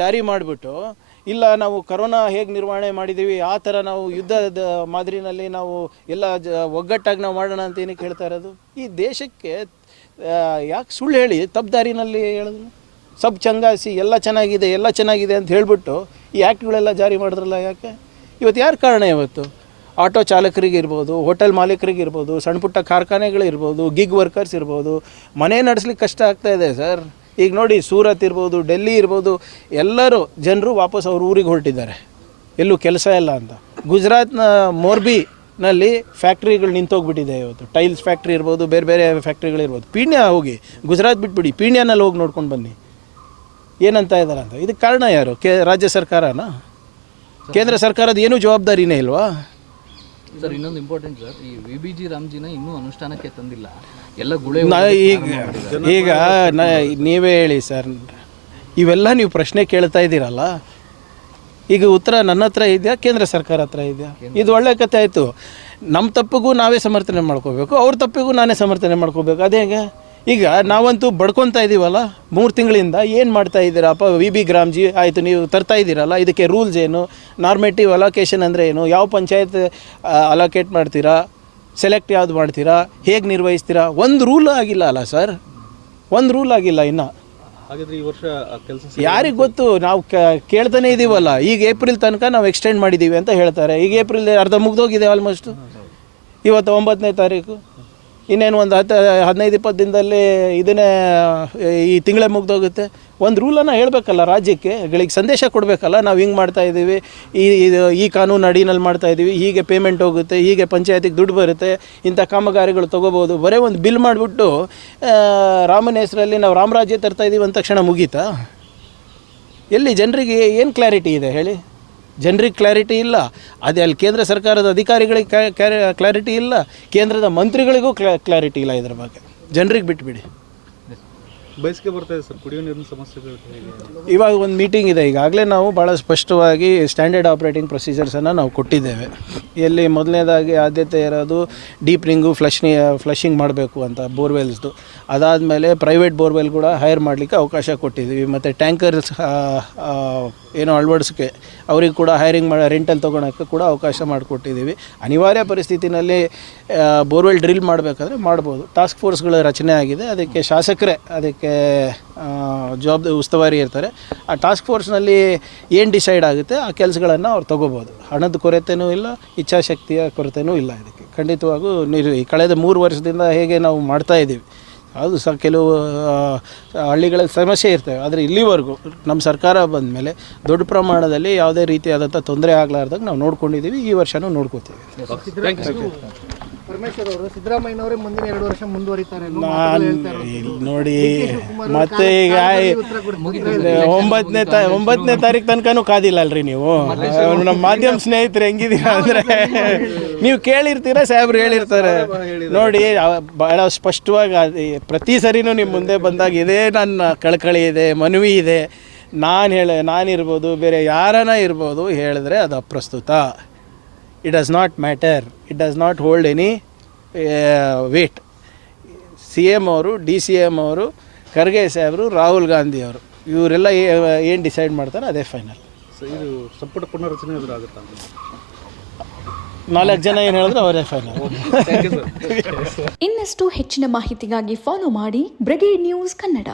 ಜಾರಿ ಮಾಡಿಬಿಟ್ಟು ಇಲ್ಲ ನಾವು ಕರೋನಾ ಹೇಗೆ ನಿರ್ವಹಣೆ ಮಾಡಿದ್ದೀವಿ ಆ ಥರ ನಾವು ಯುದ್ಧದ ಮಾದರಿನಲ್ಲಿ ನಾವು ಎಲ್ಲ ಒಗ್ಗಟ್ಟಾಗಿ ನಾವು ಮಾಡೋಣ ಅಂತ ಏನಕ್ಕೆ ಹೇಳ್ತಾ ಇರೋದು? ಈ ದೇಶಕ್ಕೆ ಯಾಕೆ ಸುಳ್ಳು ಹೇಳಿ ತಪ್ಪು ದಾರಿನಲ್ಲಿ ಹೇಳಿದ್ರು? ಸಬ್ ಚಂಗಾಸಿ ಎಲ್ಲ ಚೆನ್ನಾಗಿದೆ ಅಂತ ಹೇಳಿಬಿಟ್ಟು ಈ ಆ್ಯಕ್ಟ್ಗಳೆಲ್ಲ ಜಾರಿ ಮಾಡಿದ್ರಲ್ಲ ಯಾಕೆ? ಇವತ್ತು ಯಾರು ಕಾರಣ? ಇವತ್ತು ಆಟೋ ಚಾಲಕರಿಗಿರ್ಬೋದು, ಹೋಟೆಲ್ ಮಾಲೀಕರಿಗಿರ್ಬೋದು, ಸಣ್ಣ ಪುಟ್ಟ ಕಾರ್ಖಾನೆಗಳಿರ್ಬೋದು, ಗಿಗ್ ವರ್ಕರ್ಸ್ ಇರ್ಬೋದು, ಮನೆ ನಡೆಸ್ಲಿಕ್ಕೆ ಕಷ್ಟ ಆಗ್ತಾಯಿದೆ ಸರ್. ಈಗ ನೋಡಿ, ಸೂರತ್ ಇರ್ಬೋದು, ಡೆಲ್ಲಿ ಇರ್ಬೋದು, ಎಲ್ಲರೂ ಜನರು ವಾಪಸ್ ಅವ್ರ ಊರಿಗೆ ಹೊರಟಿದ್ದಾರೆ, ಎಲ್ಲೂ ಕೆಲಸ ಇಲ್ಲ ಅಂತ. ಗುಜರಾತ್ನ ಮೋರ್ಬಿನಲ್ಲಿ ಫ್ಯಾಕ್ಟ್ರಿಗಳು ನಿಂತೋಗ್ಬಿಟ್ಟಿದೆ ಇವತ್ತು. ಟೈಲ್ಸ್ ಫ್ಯಾಕ್ಟ್ರಿ ಇರ್ಬೋದು, ಬೇರೆ ಬೇರೆ ಫ್ಯಾಕ್ಟ್ರಿಗಳಿರ್ಬೋದು. ಪೀಣ್ಯ ಹೋಗಿ, ಗುಜರಾತ್ ಬಿಟ್ಬಿಡಿ, ಪೀಣ್ಯನಲ್ಲಿ ಹೋಗಿ ನೋಡ್ಕೊಂಡು ಬನ್ನಿ ಏನಂತ ಇದ್ದಾರೆ ಅಂತ. ಇದಕ್ಕೆ ಕಾರಣ ಯಾರು? ರಾಜ್ಯ ಸರ್ಕಾರನಾ? ಕೇಂದ್ರ ಸರ್ಕಾರದ ಏನೂ ಜವಾಬ್ದಾರಿನೇ ಇಲ್ವಾ ಸರ್? ಇನ್ನೊಂದು ಇಂಪಾರ್ಟೆಂಟ್ ಸರ್, ಈ VBG ರಾಮ್ಜಿನ ಇನ್ನೂ ಅನುಷ್ಠಾನಕ್ಕೆ ತಂದಿಲ್ಲ, ಎಲ್ಲ ಗುಳೆ. ಈಗ ನೀವೇ ಹೇಳಿ ಸರ್, ಇವೆಲ್ಲ ನೀವು ಪ್ರಶ್ನೆ ಕೇಳ್ತಾ ಇದ್ದೀರಲ್ಲ, ಈಗ ಉತ್ತರ ನನ್ನ ಹತ್ರ ಇದೆಯಾ, ಕೇಂದ್ರ ಸರ್ಕಾರ ಹತ್ರ ಇದೆಯಾ? ಇದು ಒಳ್ಳೆ ಕತೆ ಆಯಿತು. ನಮ್ಮ ತಪ್ಪಿಗೂ ನಾವೇ ಸಮರ್ಥನೆ ಮಾಡ್ಕೋಬೇಕು, ಅವ್ರ ತಪ್ಪಿಗೂ ನಾನೇ ಸಮರ್ಥನೆ ಮಾಡ್ಕೋಬೇಕು. ಅದೇಗೆ? ಈಗ ನಾವಂತೂ ಬಡ್ಕೊತಾ ಇದ್ದೀವಲ್ಲ 3 ತಿಂಗಳಿಂದ. ಏನು ಮಾಡ್ತಾ ಇದ್ದೀರಪ್ಪ? VB ರಾಮ್ಜಿ ಆಯಿತು, ನೀವು ತರ್ತಾ ಇದ್ದೀರಲ್ಲ, ಇದಕ್ಕೆ ರೂಲ್ಸ್ ಏನು? ನಾರ್ಮೇಟಿವ್ ಅಲೋಕೇಶನ್ ಅಂದರೆ ಏನು? ಯಾವ ಪಂಚಾಯತ್ ಅಲೋಕೇಟ್ ಮಾಡ್ತೀರಾ? ಸೆಲೆಕ್ಟ್ ಯಾವ್ದು ಮಾಡ್ತೀರಾ? ಹೇಗೆ ನಿರ್ವಹಿಸ್ತೀರಾ? ಒಂದು ರೂಲ್ ಆಗಿಲ್ಲ ಅಲ್ಲ ಸರ್, ಒಂದು ರೂಲ್ ಆಗಿಲ್ಲ ಇನ್ನು. ಹಾಗಾದರೆ ಈ ವರ್ಷ ಕೆಲಸ ಯಾರಿಗೆ ಗೊತ್ತು? ನಾವು ಕೇಳ್ತಾನೆ ಇದ್ದೀವಲ್ಲ. ಈಗ ಏಪ್ರಿಲ್ ತನಕ ನಾವು ಎಕ್ಸ್ಟೆಂಡ್ ಮಾಡಿದ್ದೀವಿ ಅಂತ ಹೇಳ್ತಾರೆ. ಈಗ ಏಪ್ರಿಲ್ ಅರ್ಧ ಮುಗ್ದೋಗಿದೆ ಆಲ್ಮೋಸ್ಟ್. ಇವತ್ತು 9ನೇ ತಾರೀಕು, ಇನ್ನೇನು ಒಂದು 15-20 ದಿನದಲ್ಲಿ ಇದನ್ನೇ ಈ ತಿಂಗಳೇ ಮುಗ್ದೋಗುತ್ತೆ. ಒಂದು ರೂಲನ್ನು ಹೇಳಬೇಕಲ್ಲ ರಾಜ್ಯಕ್ಕೆ, ಗಳಿಗೆ ಸಂದೇಶ ಕೊಡಬೇಕಲ್ಲ. ನಾವು ಹಿಂಗೆ ಮಾಡ್ತಾಯಿದ್ದೀವಿ, ಈ ಕಾನೂನು ಅಡಿನಲ್ಲಿ ಮಾಡ್ತಾಯಿದ್ದೀವಿ, ಹೀಗೆ ಪೇಮೆಂಟ್ ಹೋಗುತ್ತೆ, ಹೀಗೆ ಪಂಚಾಯತಿಗೆ ದುಡ್ಡು ಬರುತ್ತೆ, ಇಂಥ ಕಾಮಗಾರಿಗಳು ತೊಗೋಬೋದು. ಬರೀ ಒಂದು ಬಿಲ್ ಮಾಡಿಬಿಟ್ಟು ರಾಮನ ಹೆಸರಲ್ಲಿ ನಾವು ರಾಮರಾಜ್ಯ ತರ್ತಾಯಿದ್ದೀವಿ ಅಂದ ತಕ್ಷಣ ಮುಗೀತಾ? ಎಲ್ಲಿ ಜನರಿಗೆ ಏನು ಕ್ಲಾರಿಟಿ ಇದೆ ಹೇಳಿ? ಜನರಿಗೆ ಕ್ಲಾರಿಟಿ ಇಲ್ಲ. ಅದೇ ಅಲ್ಲಿ ಕೇಂದ್ರ ಸರ್ಕಾರದ ಅಧಿಕಾರಿಗಳಿಗೆ ಕ್ಲಾರಿಟಿ ಇಲ್ಲ, ಕೇಂದ್ರದ ಮಂತ್ರಿಗಳಿಗೂ ಕ್ಲಾರಿಟಿ ಇಲ್ಲ ಇದ್ರ ಬಗ್ಗೆ. ಜನರಿಗೆ ಬಿಟ್ಬಿಡಿ. ಬೇಸಿಗೆ ಬರ್ತಾ ಇದೆ ಸರ್, ಕುಡಿಯೋ ನೀರಿನ ಸಮಸ್ಯೆಗಳು ಇವಾಗ ಒಂದು ಮೀಟಿಂಗ್ ಇದೆ. ಈಗಾಗಲೇ ನಾವು ಭಾಳ ಸ್ಪಷ್ಟವಾಗಿ ಸ್ಟ್ಯಾಂಡರ್ಡ್ ಆಪ್ರೇಟಿಂಗ್ ಪ್ರೊಸೀಜರ್ಸನ್ನು ನಾವು ಕೊಟ್ಟಿದ್ದೇವೆ. ಎಲ್ಲಿ ಮೊದಲನೇದಾಗಿ ಆದ್ಯತೆ ಇರೋದು ಡೀಪ್ನಿಂಗು, ಫ್ಲಶಿಂಗ್ ಮಾಡಬೇಕು ಅಂತ ಬೋರ್ವೆಲ್ಸ್ದು. ಅದಾದಮೇಲೆ ಪ್ರೈವೇಟ್ ಬೋರ್ವೆಲ್ ಕೂಡ ಹೈರ್ ಮಾಡಲಿಕ್ಕೆ ಅವಕಾಶ ಕೊಟ್ಟಿದ್ದೀವಿ. ಮತ್ತು ಟ್ಯಾಂಕರ್ಸ್ ಏನೋ ಅಳವಡಿಸೋಕ್ಕೆ ಅವ್ರಿಗೆ ಕೂಡ ಹೈರಿಂಗ್ ರೆಂಟಲ್ ತೊಗೊಳಕ್ಕೆ ಕೂಡ ಅವಕಾಶ ಮಾಡಿಕೊಟ್ಟಿದ್ದೀವಿ. ಅನಿವಾರ್ಯ ಪರಿಸ್ಥಿತಿನಲ್ಲಿ ಬೋರ್ವೆಲ್ ಡ್ರಿಲ್ ಮಾಡಬೇಕಾದ್ರೆ ಮಾಡ್ಬೋದು. ಟಾಸ್ಕ್ ಫೋರ್ಸ್ಗಳ ರಚನೆ ಆಗಿದೆ, ಅದಕ್ಕೆ ಶಾಸಕರೇ ಅದಕ್ಕೆ ಉಸ್ತುವಾರಿ ಇರ್ತಾರೆ. ಆ ಟಾಸ್ಕ್ ಫೋರ್ಸ್ನಲ್ಲಿ ಏನು ಡಿಸೈಡ್ ಆಗುತ್ತೆ ಆ ಕೆಲಸಗಳನ್ನು ಅವ್ರು ತೊಗೋಬೋದು. ಹಣದ ಕೊರತೆಯೂ ಇಲ್ಲ, ಇಚ್ಛಾಶಕ್ತಿಯ ಕೊರತೆಯೂ ಇಲ್ಲ. ಇದಕ್ಕೆ ಖಂಡಿತವಾಗೂ ಈ ಕಳೆದ 3 ವರ್ಷದಿಂದ ಹೇಗೆ ನಾವು ಮಾಡ್ತಾಯಿದ್ದೀವಿ, ಅದು ಕೆಲವು ಹಳ್ಳಿಗಳಲ್ಲಿ ಸಮಸ್ಯೆ ಇರ್ತವೆ. ಆದರೆ ಇಲ್ಲಿವರೆಗೂ ನಮ್ಮ ಸರ್ಕಾರ ಬಂದ ಮೇಲೆ ದೊಡ್ಡ ಪ್ರಮಾಣದಲ್ಲಿ ಯಾವುದೇ ರೀತಿಯಾದಂಥ ತೊಂದರೆ ಆಗಲಾರ್ದಾಗ ನಾವು ನೋಡ್ಕೊಂಡಿದ್ದೀವಿ. ಈ ವರ್ಷವೂ ನೋಡ್ಕೋತೀವಿ. ಪರಮೇಶ್ವರ್ ಅವರು ಸಿದ್ದರಾಮಯ್ಯನವರೇ ಮುಂದಿನ 2 ವರ್ಷ ಮುಂದುವರಿತಾರೆ ನೋಡಿ. ಮತ್ತೆ ಈಗ 9ನೇ ತಾರೀಕು ತನಕನೂ ಕಾದಿಲ್ಲ ಅಲ್ರಿ ನೀವು. ನಮ್ಮ ಮಾಧ್ಯಮ ಸ್ನೇಹಿತರು ಹೆಂಗಿದ್ದೀರಾ ಅಂದರೆ, ನೀವು ಕೇಳಿರ್ತೀರ, ಸಾಹೇಬ್ರು ಹೇಳಿರ್ತಾರೆ ನೋಡಿ. ಭಾಳ ಸ್ಪಷ್ಟವಾಗಿ ಪ್ರತಿ ಸರಿನೂ ನಿಮ್ಮ ಮುಂದೆ ಬಂದಾಗ ಇದೇ ನನ್ನ ಕಳಕಳಿ ಇದೆ, ಮನವಿ ಇದೆ. ನಾನಿರ್ಬೋದು, ಬೇರೆ ಯಾರನ್ನ ಇರ್ಬೋದು, ಹೇಳಿದ್ರೆ ಅದು ಅಪ್ರಸ್ತುತ. It does not matter, it does not hold any weight. CM ಅವರು, DCM ಅವರು, ಖರ್ಗೆ ಸಾಹೇಬರು, ರಾಹುಲ್ ಗಾಂಧಿ ಅವರು, ಇವರೆಲ್ಲ ಏನು ಡಿಸೈಡ್ ಮಾಡ್ತಾರೆ ಅದೇ ಫೈನಲ್. ಇದು ಸಂಪುಟ ಪುನರ್ರಚನೆ ಎದುರಾಗುತ್ತಾ? 4 ಜನ ಏನು ಹೇಳಿದ್ರೆ ಅವರೇ ಫೈನಲ್. ಇನ್ನಷ್ಟು ಹೆಚ್ಚಿನ ಮಾಹಿತಿಗಾಗಿ ಫಾಲೋ ಮಾಡಿ ಬ್ರಿಗೇಡ್ ನ್ಯೂಸ್ ಕನ್ನಡ.